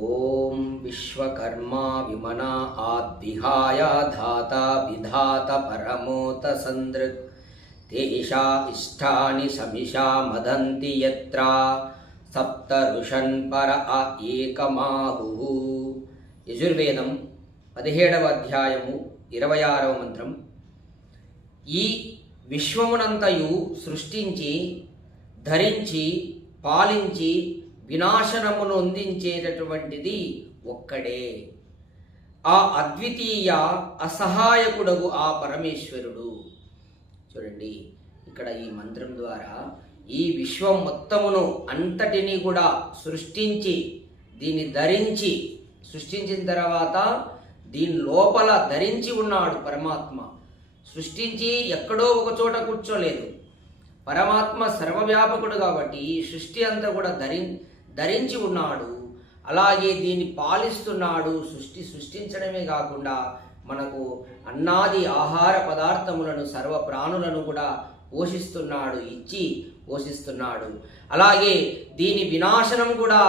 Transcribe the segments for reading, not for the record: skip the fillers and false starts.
ఓం విశ్వకర్మా విమనా ఆద్విహాయ ధాతా విధాత పరమోత సందృక్ తేషా ఇష్టాని సమిషా మదంతి యత్ర సప్త ఋషన్ పర ఏకమాహు. యజుర్వేదం 17వ అధ్యాయము 26వ మంత్రం. ఈ విశ్వమునంతయు సృష్టించి ధరించి పాలించి వినాశనమును అందించేటటువంటిది ఒక్కడే. ఆ అద్వితీయ అసహాయకుడగు ఆ పరమేశ్వరుడు. చూడండి, ఇక్కడ ఈ మంత్రం ద్వారా ఈ విశ్వం మొత్తమును అంతటినీ కూడా సృష్టించి దీన్ని ధరించి, సృష్టించిన తర్వాత దీని లోపల ధరించి ఉన్నాడు పరమాత్మ. సృష్టించి ఎక్కడో ఒక చోట కూర్చోలేదు. పరమాత్మ సర్వవ్యాపకుడు కాబట్టి ఈ సృష్టి అంతా కూడా ధరించి ఉన్నాడు. అలాగే దీన్ని పాలిస్తున్నాడు. సృష్టించడమే కాకుండా మనకు అన్నాది ఆహార పదార్థములను సర్వ ప్రాణులను కూడా పోషిస్తున్నాడు, ఇచ్చి పోషిస్తున్నాడు. అలాగే దీని వినాశనం కూడా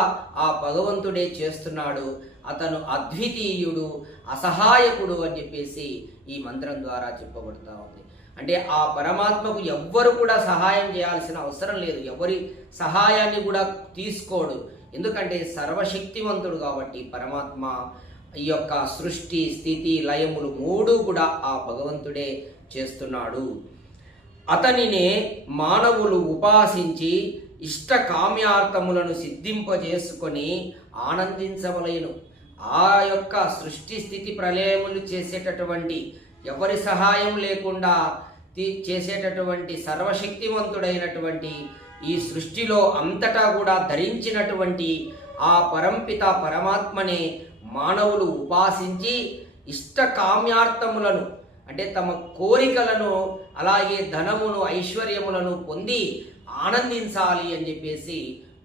ఆ భగవంతుడే చేస్తున్నాడు. అతను అద్వితీయుడు, అసహాయకుడు అని చెప్పేసి ఈ మంత్రం ద్వారా చెప్పబడుతూ ఉంది. అంటే ఆ పరమాత్మకు ఎవ్వరు కూడా సహాయం చేయాల్సిన అవసరం లేదు. ఎవరి సహాయాన్ని కూడా తీసుకోడు. ఎందుకంటే సర్వశక్తివంతుడు కాబట్టి పరమాత్మ ఈ యొక్క సృష్టి స్థితి లయములు మూడు కూడా ఆ భగవంతుడే చేస్తున్నాడు. అతనినే మానవులు ఉపాసించి ఇష్ట కామ్యార్థములను సిద్ధింపజేసుకొని ఆనందించవలేను. ఆ యొక్క సృష్టి స్థితి ప్రళయములు చేసేటటువంటి ఎవరి సహాయం లేకుండా చేసేటటువంటి సర్వశక్తివంతుడైనటువంటి ఈ సృష్టిలో అంతటా కూడా ధరించినటువంటి ఆ పరంపిత పరమాత్మనే మానవులు ఉపాసించి ఇష్ట కామ్యార్థములను అంటే తమ కోరికలను అలాగే ధనమును ఐశ్వర్యములను పొంది ఆనందించాలి అని చెప్పేసి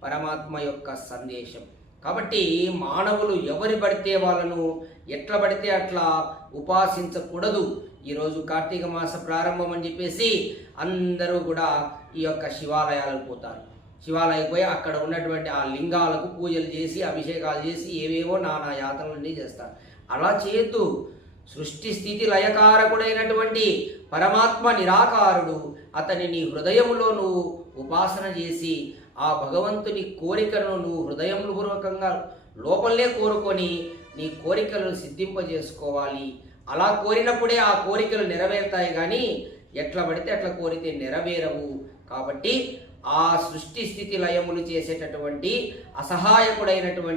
పరమాత్మ యొక్క సందేశం. కాబట్టి మానవులు ఎవరి పడితే వాళ్ళను ఎట్లా పడితే అట్లా ఉపాసించకూడదు. ఈరోజు కార్తీక మాస ప్రారంభం అని చెప్పేసి అందరూ కూడా ఈ యొక్క శివాలయాలకు పోతారు. శివాలయకు పోయి అక్కడ ఉన్నటువంటి ఆ లింగాలకు పూజలు చేసి అభిషేకాలు చేసి ఏవేవో నానా యాతనలన్నీ చేస్తారు. అలా చేయొద్దు. సృష్టి స్థితి లయకారకుడైనటువంటి పరమాత్మ నిరాకారుడు. అతని నీ హృదయములో నువ్వు ఉపాసన చేసి ఆ భగవంతుని కోరికలను నువ్వు హృదయపూర్వకంగా లోపలే కోరుకొని నీ కోరికలను సిద్ధింపజేసుకోవాలి. అలా కోరినప్పుడే ఆ కోరికలు నెరవేరుతాయి, కానీ ఎట్లా పడితే అట్లా కోరితే నెరవేరవు. కాబట్టి ఆ సృష్టి స్థితి లయములు చేసేటటువంటి అసహాయకుడైనటువంటి